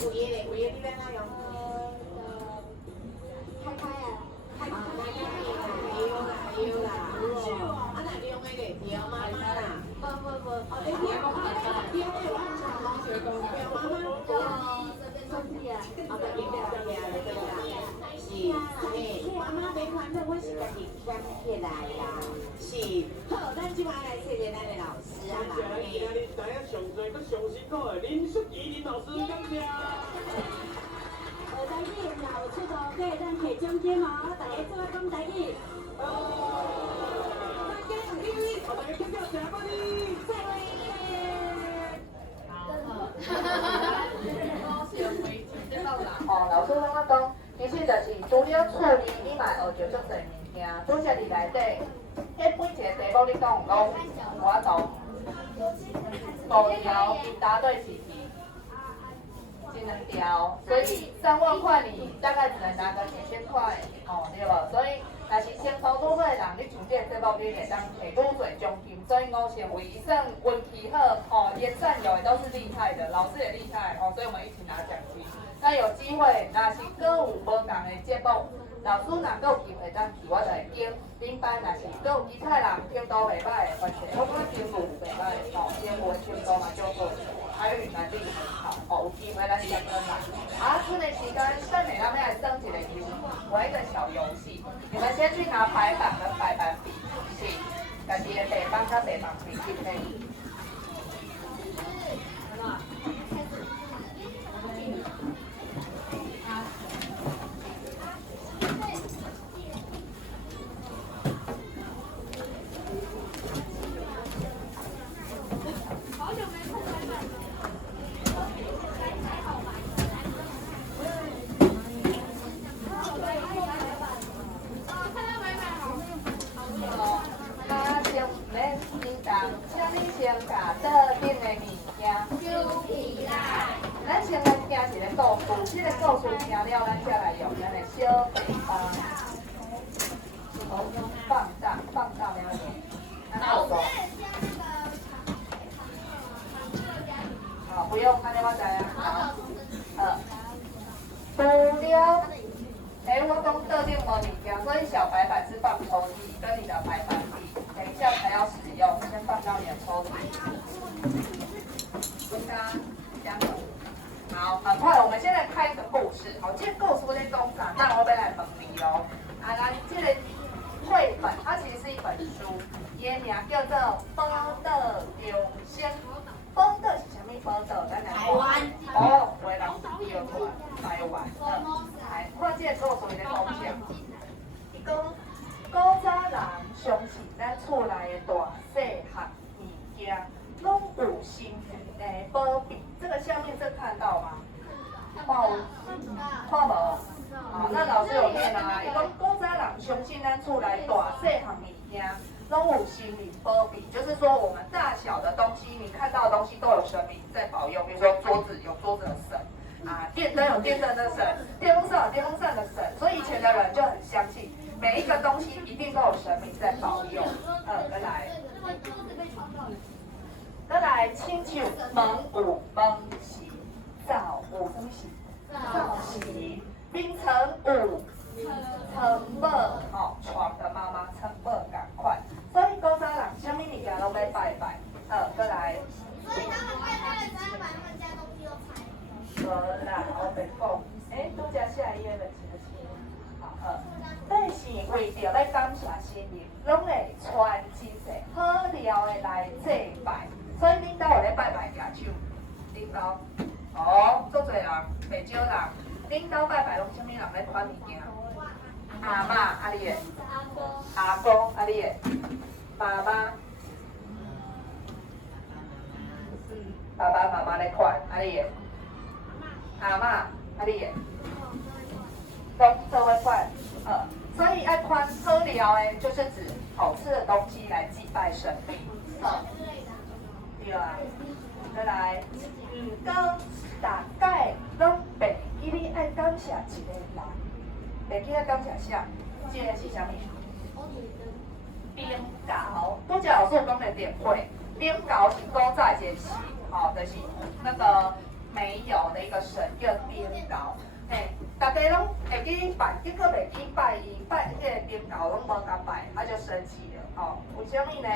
有嘢咧，有嘢你要哪样？开开啊，开开啦，会啦。啊，哪用的咧？对妈妈啦。不，哦，对对，妈妈啦，对对，我讲讲是讲对妈妈。兄弟啊，啊，对对对对对啦，是，嘿，妈妈别烦恼，我是家己捡起来啦。是，好，咱即摆来谢谢咱的老师啊啦。今日大家上最搁上辛苦的林淑仪林老师，感谢。台语若有出道给咱摕奖金哦，大家做讲台语。大家有听力，大家听到什么呢？再会。哦，老师刚刚讲，其实就是除了处理以外，学着足侪物件。拄则伫内底，迄每一个题目你讲拢我懂。5条你答对几题？只能条，所以3万块你大概只能拿个几千块，哦对无？所以若是先投入会的人，你像这个节目你会当摕愈侪奖金，所以5成为以上运气好，哦，连战友也都是厉害的，老师也厉害，哦，所以我们一起拿奖金。那有机会，若是搁有无同的节目，老师若搁有机会当去，我就会跟领班，若是搁有其他人听都袂歹的，或者我感觉听都袂歹的，哦，英文听都嘛就好，台语能力很好，哦，有机会咱相跟啦。啊，剩的时间剩的咱们来升一个游，玩一个小游戏。你们先去拿排版跟白板笔，是，家己的白板跟白板笔去配。咱先来听一个故事，这个故事听了，咱才来用咱的小白板，放大了解。好，不用，看见我知啊。好，除了，我讲特定无物件，所以小白板是放抽屉，跟你的白板笔，等一下才要使用，先放到你的抽屉。好，很快，我们现在开一个故事。好，这个故事在讲啥？那我要来问你咯。啊，咱这个绘本，它其实是一本书，伊的名叫做《宝岛中心》。宝岛是啥物宝岛？咱来台湾。哦，有的人叫出来，台湾。来，看这个故事在讲啥？伊讲古早人相信咱厝内的大细项物件，拢有神奇的保庇。这个下面这看到吗？看无？好，那老师有念啊。伊讲古早人相信咱厝内大细项物件拢有神明保庇，就是说我们大小的东西，你看到的东西都有神明在保佑。比如说桌子有桌子的神，啊，电灯有电灯的神，电风扇有电风扇的神，所以以前的人就很相信每一个东西一定都有神明在保佑。再来，亲像门有门市，灶有什么市？灶市，冰城有床母，床的妈妈床母同款。所以古早人啥物物件拢要拜拜。再来。所以他们拜拜的时候，把他们家东西都拆了。无啦，我袂讲。拄则下医院的情形。好，但是为着要感谢神明，拢会传真侪好料的来祭拜。所以恁兜有咧拜拜举手，恁兜哦，足侪人，袂少人。恁兜拜拜拢啥物人咧款物件？阿嬷，啊你的？阿公，啊你的？妈妈，爸爸妈妈咧款，啊你的？阿嬷，啊你的？拢做伙款，所以爱款好料的，就是指好吃的东西来祭拜神明，对啊，再来，讲大概拢袂记你爱感谢一个人，袂记咧感谢啥？这个是啥物？冰糕，拄则老师有讲的点会，冰糕是古早一个是，就是那个没有的一个神叫顶高。大家拢会去拜，结果袂去拜伊，拜迄个顶高拢无甲拜，就生气了。为什么呢？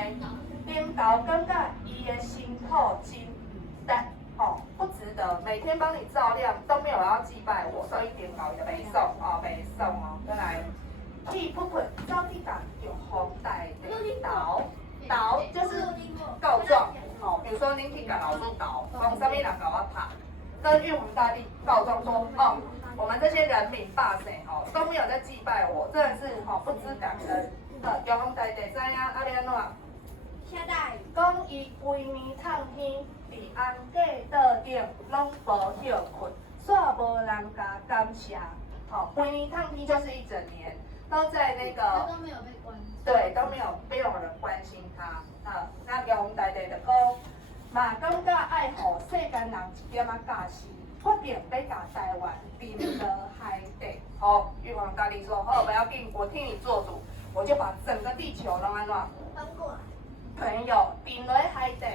顶高感觉伊的辛苦真唔值，不值得，每天帮你照亮都没有要祭拜我，所以顶高就袂送袂送再来，去不困，走去甲玉皇大帝投就是告状，比如说您去甲老师投，讲什么人甲我拍，跟玉皇大帝告状说，我们这些人民百姓都没有在祭拜我，真的是不知感恩。玉皇大帝知影安尼安怎？讲伊规暝探天，伫红架桌顶拢无休困，煞无人甲感谢。规暝探天就是一整年都在那个都没有被关，对，都没有人关心他。那玉皇大帝就讲，嘛感觉爱互世间人一点仔假死，决定要甲台湾沉落海底。玉皇大帝说好，不要紧，我替你做主，我就把整个地球拢安怎？翻过来。没有，顶落海底，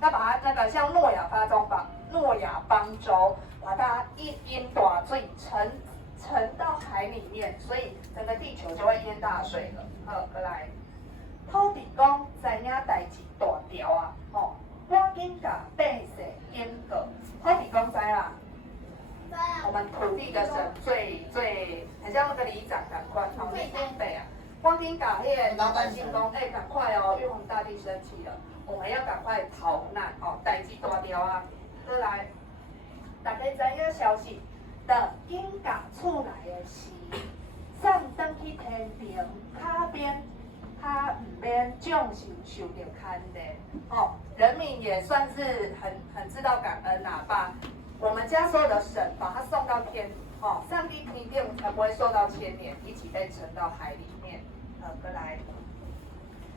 要把它那个像诺亚方舟，把它一淹大水沉到海里面，所以整个地球就会淹大水了。再来，土地公知影代志大条啊，赶紧甲百姓淹过。土地公知啦，我们土地的神最很像那个里长赶快，里长伯啊。赶紧甲迄个老百姓讲，赶快玉皇大帝生气了，我们要赶快逃难代志大条啊！再来，大家知影消息，的应甲厝内的时，送转去天庭卡边，他唔免众生受到牵连。人民也算是很知道感恩呐，把我们家所有的神把他送到天。上帝一定才不会受到牵连，一起被沉到海里面。再来，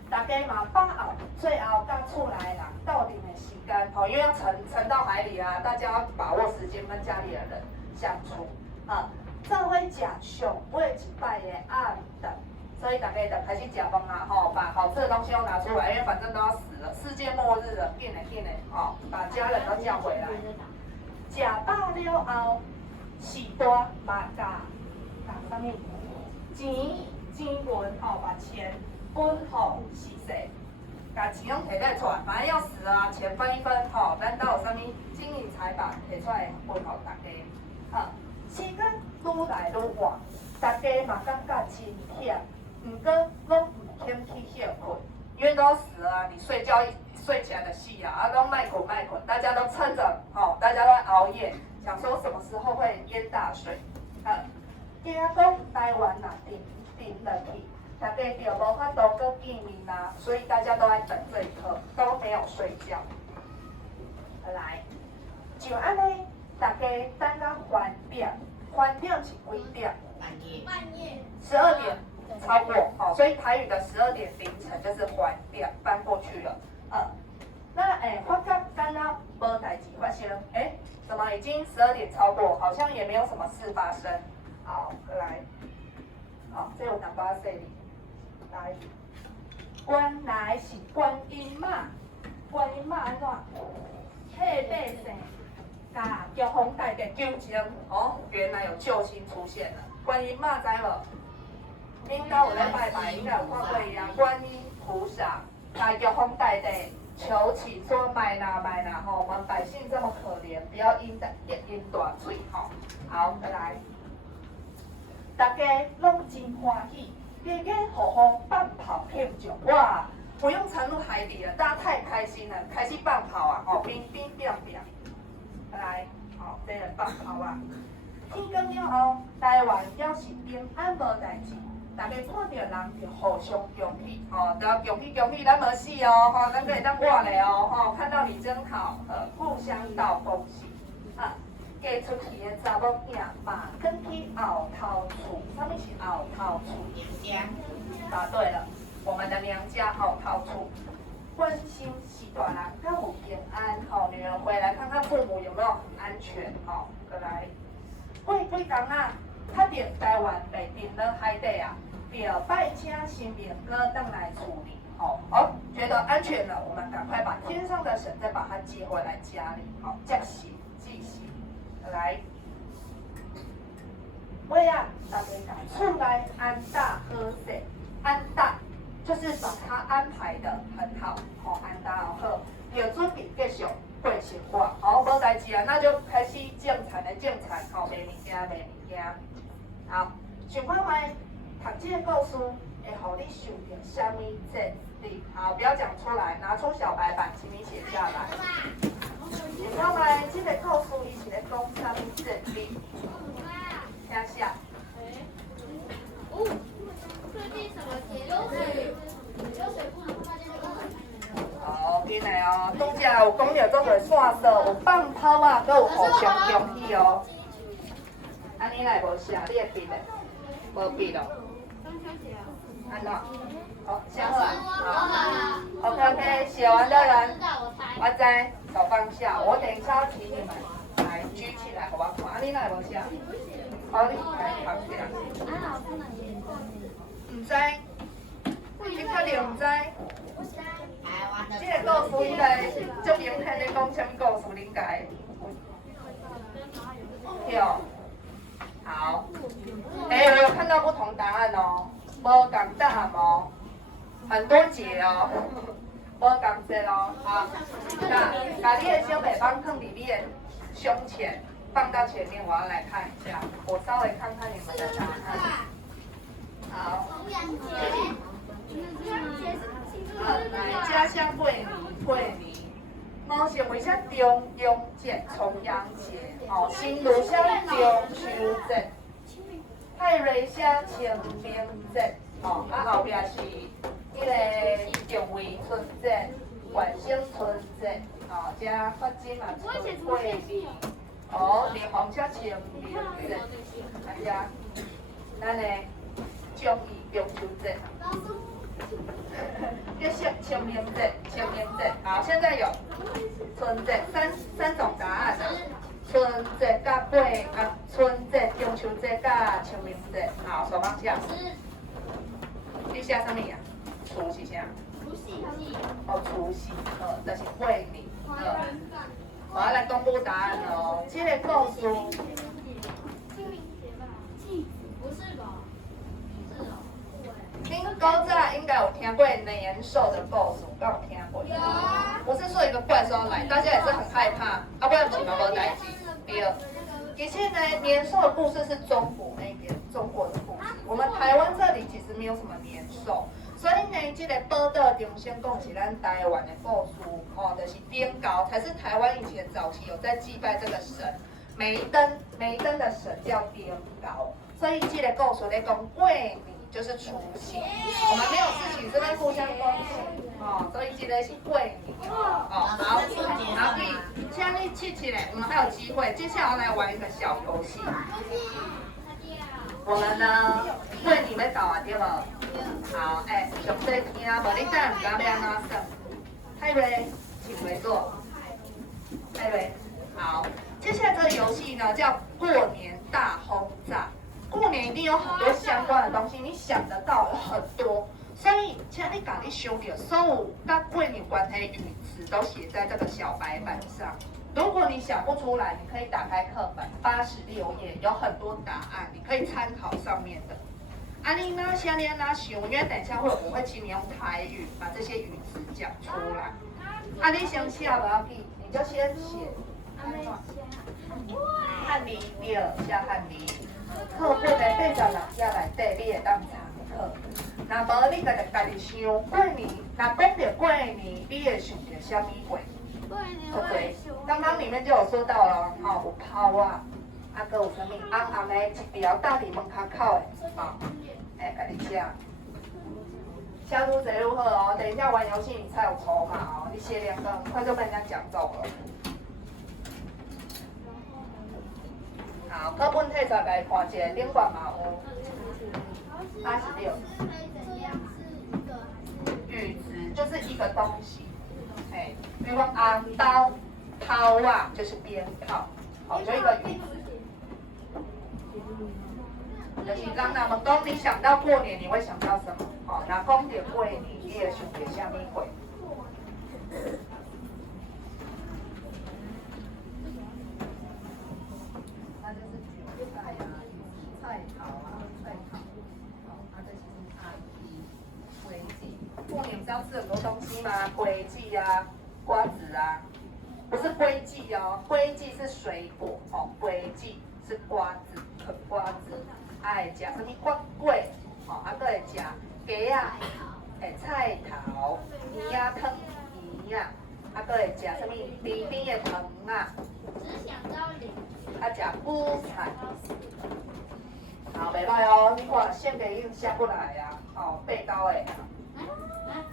大家嘛把握最后甲厝内人斗阵的时间，因为要沉到海里啊，大家要把握时间跟家里的人相处。做伙食上尾一摆的暗顿，所以大家就开始食饭啊，把好吃的东西都拿出来，因为反正都要死了，世界末日了，紧嘞，把家人都叫回来。食饱了后。是大把甲啥物钱银把钱分互是细，甲钱拢摕来出来，反正要死了啊，钱分一分咱都有啥物金银财宝摕出来分互大家。时间愈来愈晚，大家嘛感觉真忝，毋过拢唔肯去歇困，因为都要死了啊，你睡起来的戏啊，都卖困，大家都撑着，大家都在熬夜。想说什么时候会淹大水？惊讲台湾若沉落去，大家就无法度搁见面啦，所以大家都在等这一刻，都没有睡觉。来，就安尼，大家等到翻点是几点？半夜。12点超过，所以台语的12点凌晨就是翻点翻过去了。那发觉刚刚无代志发生，怎么已经12点超过，好像也没有什么事发生。好，来，这有淡薄仔细哩。来，原来是观音妈安怎？替百姓甲玉皇大帝求情，原来有救星出现了。观音妈知无？应该有在拜拜，应该有看过一样。观音菩萨甲玉皇大帝。求情说买啦，我们百姓这么可怜，不要淹大水好，再来，大家拢真欢喜，家好好放炮庆祝，哇！不用沉入海底了，大家太开心了，开始放炮啊，冰凉，再来，这个放炮啊！天光了后，台湾要是平安无代志。大家看到人就互相恭喜，都要恭喜，咱无死哦，咱可以当活嘞哦，看到你真好，互相道恭喜。嫁出去的查某囝嘛，转去后头厝，啥物是后头厝？娘家。答对了，我们的娘家后头厝。关心是大人敢有平安，女儿回来看看父母有没有很安全，再来。过几天啊。确定台湾被沉到海底啊，就拜请神明哥登来处理。觉得安全了，我们赶快把天上的神再把它接回来家里，接行祭行。来，尾啊，大家讲出来安大和谐，安大就是把它安排的很好，哦，安大好，有准备继续过生活，好，无代志啊，那就开始种田的种田，好，卖物件卖物件，好，想看卖读这个故事，会互你想到什么节日？好，不要讲出来，拿出小白板，请你写下来。想看卖这个故事，伊是咧讲什么节日？听下。最近什么节日？流水不能放进那个。好，紧来哦，拄则有讲到做伙线索，有放炮啊，搁有互相恭喜哦。安尼来无写，你会笔的？无笔咯。安怎？好，写好啊。好。OK， 写完的人，我知，手放下。我等一下请你们来举起来，给我看。安尼来无写？好，你来扛起来。老师能写。唔知，你可能唔知。这个故事应该足明显的讲什么故事，你应该有。好，我有看到不同答案哦，无共答案哦，很多节哦，无共节哦。好，把你的小北方放里面胸前，放到前面，我要来看一下，我稍微看看你们的答案。好。来，家乡桂林，毛线为啥中央节、重阳节，哦，新芦啥中秋节，泰瑞啥清明节，哦，后壁是迄个中卫春节、万圣春节，哦，加发展嘛是桂林，哦，莲花啥清明节，大家，咱的中义中秋节。清明节，好，现在有春节三种答案啊，春节甲春节、中秋节甲清明节，好，手放下。你写什么呀？除是啥？除夕。哦，除夕，就是桂林。我要来公布答案哦。这个故事。清明节吧？不是吧？高早应该有听过年兽的故事，有听过？有啊。不是说一个怪兽要来，大家也是很害怕，不然不是嘛无代志。第二，其实呢，年兽的故事是中国那边中国的故事，我们台湾这里其实没有什么年兽，所以呢，这个报道中先讲是咱台湾的故事，哦，就是点高才是台湾以前早期有在祭拜这个神，梅登的神叫点高，所以这个故事咧讲桂林。就是除夕，我们没有事情这边互相恭喜哦，所以记得是桂林哦。好，然后可以现在你气起来，我们还有机会，接下来来玩一个小游戏。我们呢，对你们搞啊对无？好，上细听，无你等唔知要安怎算？海瑞，请回座。海瑞，好，接下来这个游戏呢叫过年大轰炸。过年一定有很多相关的东西，你想得到有很多，所以请你把你想到所有跟过年关系语词都写在这个小白板上。如果你想不出来，你可以打开课本86页，有很多答案，你可以参考上面的。你那想你那想，因为等一下我会请你用台语把这些语词讲出来。你想写不要紧，你就先写。汉字对，写汉字。课本的86页内底，你会当参考。若无你家己想过年，若讲到过年，你会想到什么话？对，刚刚里面就有说到了，有炮啊，搁有啥物红红的一条搭伫门口口的，家己写。写愈侪愈好哦，等一下玩游戏你才有筹码哦，你写2个很快就被人家讲走了。好，课本摕出来看一下，顶悬嘛有86。语词就是一个东西，比如说红包、炮啊，就是鞭炮，好，就一个语词。就是刚才我们讲，你想到过年，你会想到什么？好，那讲到过年，你会想到什么话？龟记啊、瓜子啊，不是龟记哦，龟记是水果哦，龟记是瓜子，啃瓜子，会食什么瓜粿，哦，还佫会食鸡啊，菜头、圆啊汤圆啊，还佫会食什么甜甜的糖啊，只想到零。食韭菜。好，袂歹哦，你看线给已经写过来啊，哦，8高的，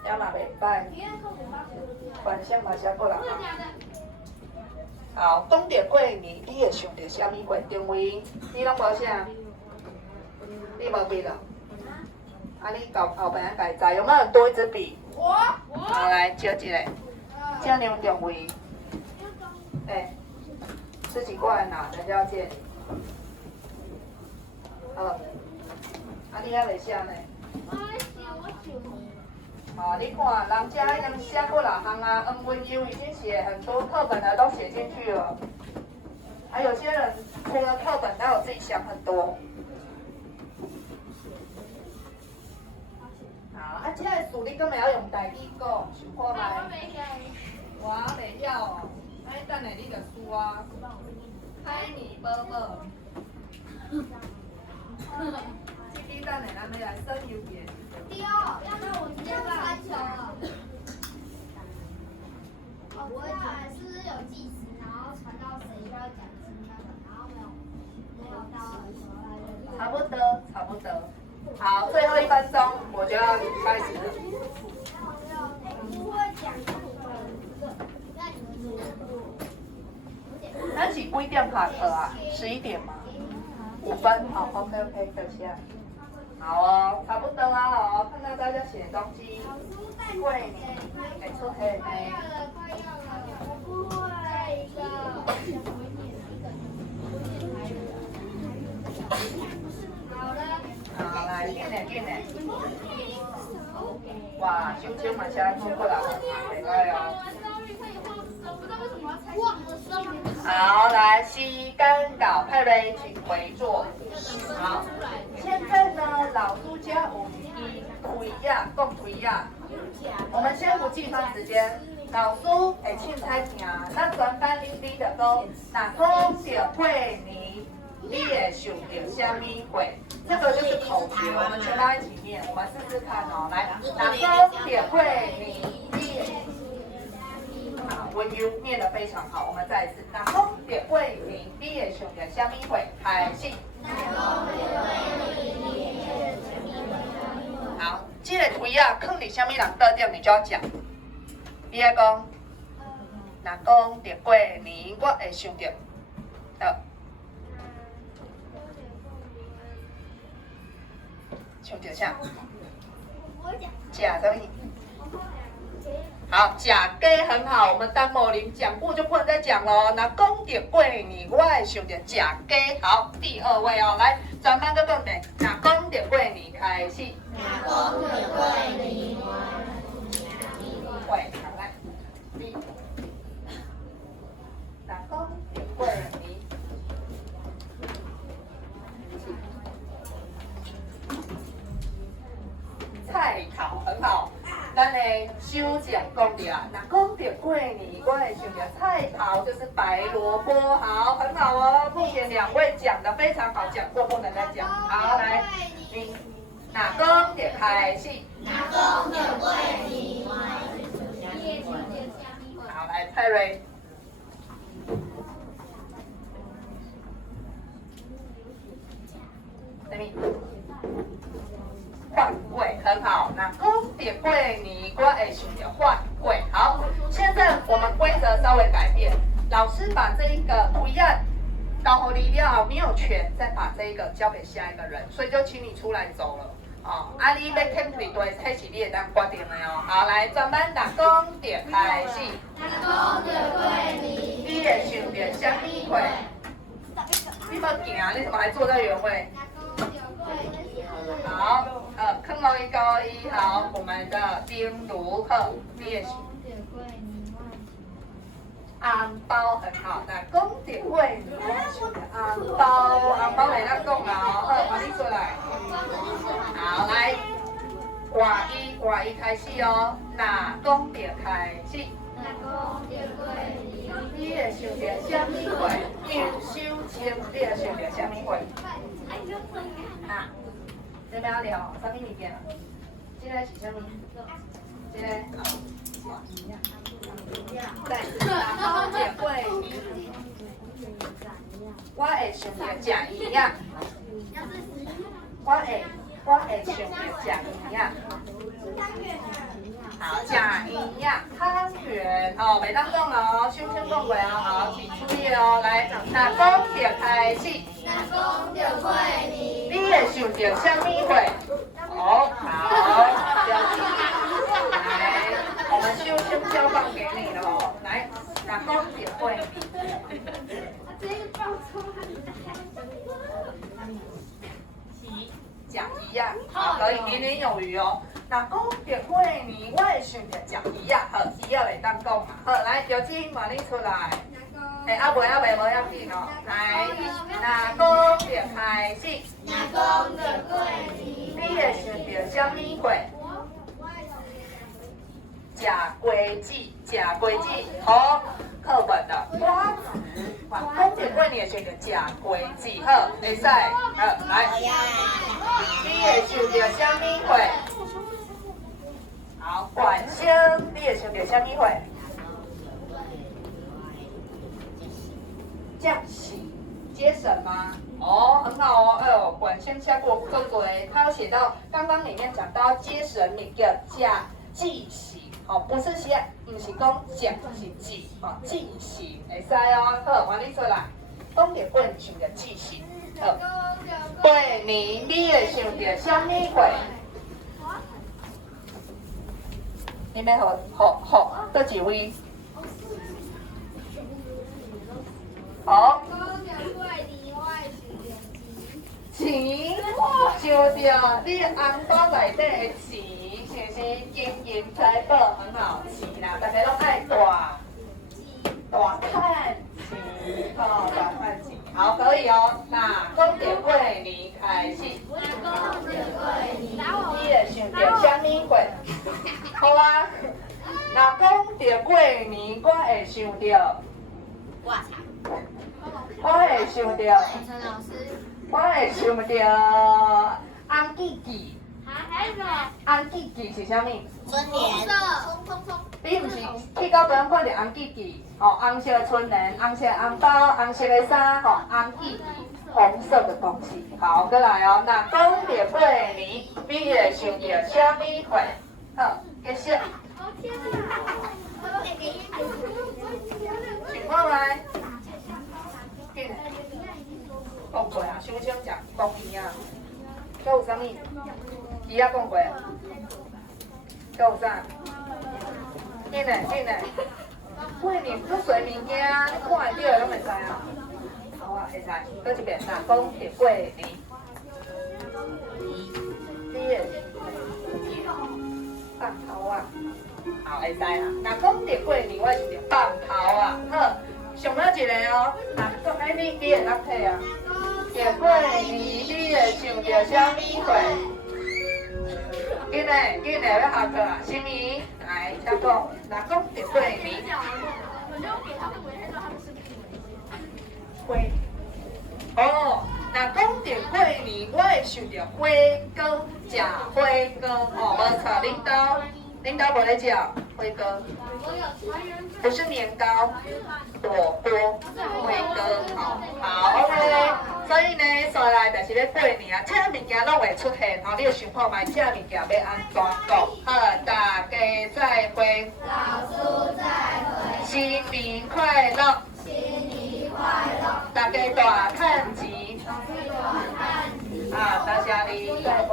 也嘛袂歹，反向嘛写过来。好，讲到过年，你会想到什么月定位？你拢无写，你无笔了？啊，你后边改在，有没有人多一支笔？好，来借一个，这样定位。自己过来拿，人家要借你。啊，你还袂写呢？哦，你看，人家已经写过6项啊，文优已经写很多课本的都写进去了。还有些人除了课本，还有自己想很多。好，啊，这个数你根本要用台语讲，想看卖？我袂晓哦，那等下你就输啊。海米宝宝。这边等下咱们来算游戏。丢，要不然我直接发球了。我是不是有计时，然后传到谁要奖金那个，然后没有到的时候差不多，差不多。好，最后1分钟我就要开始了。不会讲咱是几点下课啊？11点吗？5分，好 ，OK， 可以下。好哦，差不多啊哦，看到大家写东西。会，没错，快要了，快要了，我不会的。好了。好，来，紧嘞，紧嘞。哇，手枪嘛写出过来，袂歹哦。好，来，时间到，派瑞请回座。好，现在呢，老师家有一推呀，讲推呀。我们先不计算时间，老师会凊彩听，咱全班恁比着讲，若讲到过年，你会想到什么会？这个就是口诀，我们全班一起念，我们试试看哦。来，若讲到过年，你好，文优念得非常好，我们再一次。若讲到过年，你会想到什么会？开始。好，这个题啊，放伫什么人桌顶，你就要讲。你要讲，若讲到过年，我会想到，想到啥？食什么？好，食鸡很好，我们丹某林讲过就不能再讲了。那讲到过年，我会想到食鸡。好，第2位哦，来，全班搁讲一遍。那讲到过年开始。若讲到过年，会，好来。你，若讲到过年。菜头很好，咱的首讲讲着啊，若讲到过年，我会想到菜头就是白萝卜，好，很好哦。目前2位讲的非常好，讲过不能再讲。好，来，你若讲到开始，若讲到过年，好，来，蔡瑞。什么？换柜很好，那讲到过年，我会想到换柜。好，现在我们规则稍微改变，老师把这一个图案交给你了，你有权再把这一个交给下一个人，所以就请你出来走了。哦，啊，你要添几对，这是你会当决定的哦。好，来，全班若讲到开始。若讲到过年，你会想到什么会？你要行，你怎么还坐在原位？好，看到一个1号，我们的丁如鹤，你也是。红包很好，那讲到过年，红包来咱讲啊，好，把你出来。好，来，挂一开始哦。哪讲着开始？你会想着什么话？应手签，你会想着什么话？啊，你要聊什么物件？这个是什么？这个对，哪讲着过年？我会想着食鱼仔。我会想着食鱼仔。好，食鱼仔，汤圆哦，袂当讲哦，先讲过哦，好，请注意哦，来，哪讲着开始？你会想着什么话？哦，好，来，我们先交放给你了哦，来，哪讲着过年？讲鱼仔，好，可以年年有余哦。那讲着过年，我会想着食鱼仔，好，鱼仔袂当讲嘛。好，来，表姐马你出来。哎，啊袂无要紧哦。来，那讲着开始。你会想着什么话？食果子，好，课文的瓜子。讲着过年会想着食果子，好，会使，好，来。你会想着什么话？好，管声，你会想着什么话？降喜，接神吗？哦，很好哦。哎呦，管声下过够多，他有写到，刚刚里面讲到接神物叫加记喜，哦，不是写，不是讲奖，是记，哦，记喜，会使哦。好，换你出来，讲着过年想着记喜，好。过年你会想着什么话？你要好，倒一位？好。钱，想着你红包内底的钱，是不是金银财宝很好？钱啦，大家拢爱大赚钱，哦，大赚钱。好，可以哦。那讲着过年开始，你会想着什么话？好啊。那讲着过年，我会想着，我会想着红记记。红记记是啥物？春联。你毋是去到台湾看着红记记，哦，红色的春联，红色的红包，红色的衫，吼，红记记，红色的东西。好，过来哦。那讲着过年，你会想着什么话？好，继续。请看来，紧，讲过啊，想食公鱼啊，还有啥物？鱼仔讲过啊，还有啥？紧嘞！过年做水物件，你看会到的拢会知啊。好啊，会使。搁一遍，那讲着过年，你会放头啊？好，会使啦。那讲着过年，我是着放头啊。好，上尾一个哦。那讲哎，你会当体啊？着过年，你会想着什么话？紧嘞，要下课啊，心怡，来，请讲。那讲着过年，哦，那讲着过年，我会想着花糕，食花糕，哦，无错，领导无咧食花糕，不是年糕，火锅，花糕，好 ，OK。所以呢，再来就是要过年啊，这物件拢会出现，吼，你要想看卖，这物件要安怎讲？好，大家再会，老叔再会，新年快乐，大家大赚钱，啊，多谢你，再会。